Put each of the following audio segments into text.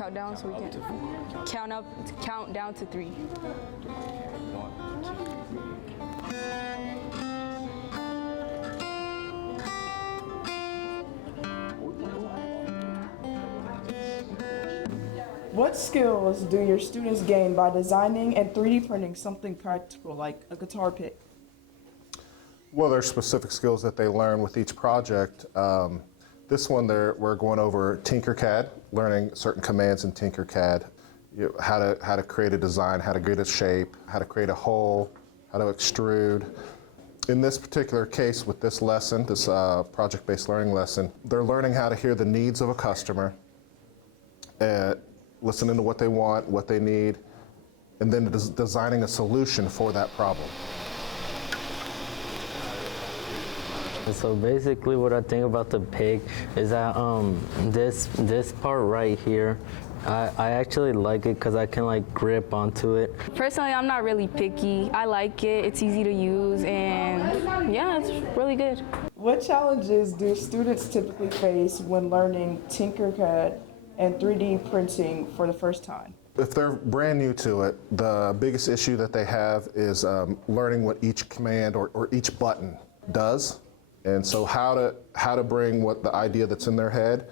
count down so we can count down to 3. What skills do your students gain by designing and 3D printing something practical like a guitar pick? Well, there's specific skills that they learn with each project. This one, we're going over Tinkercad, learning certain commands in Tinkercad, how to create a design, how to get a shape, how to create a hole, how to extrude. In this particular case with this lesson, this project-based learning lesson, they're learning how to hear the needs of a customer, listening to what they want, what they need, and then designing a solution for that problem. So basically what I think about the pig is that this part right here, I actually like it because I can like grip onto it. Personally, I'm not really picky. I like it. It's easy to use, and yeah, it's really good. What challenges do students typically face when learning Tinkercad and 3D printing for the first time? If they're brand new to it, the biggest issue that they have is learning what each command or each button does. And so how to bring what the idea that's in their head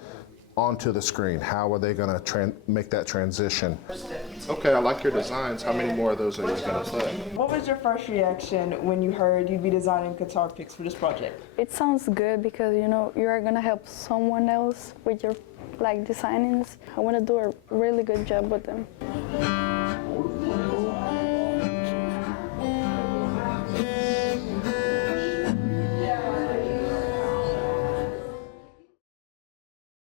onto the screen. How are they going to make that transition? Okay, I like your designs. How many more of those are you going to put? What was your first reaction when you heard you'd be designing guitar picks for this project? It sounds good because you know you are gonna help someone else with your like designings. I want to do a really good job with them.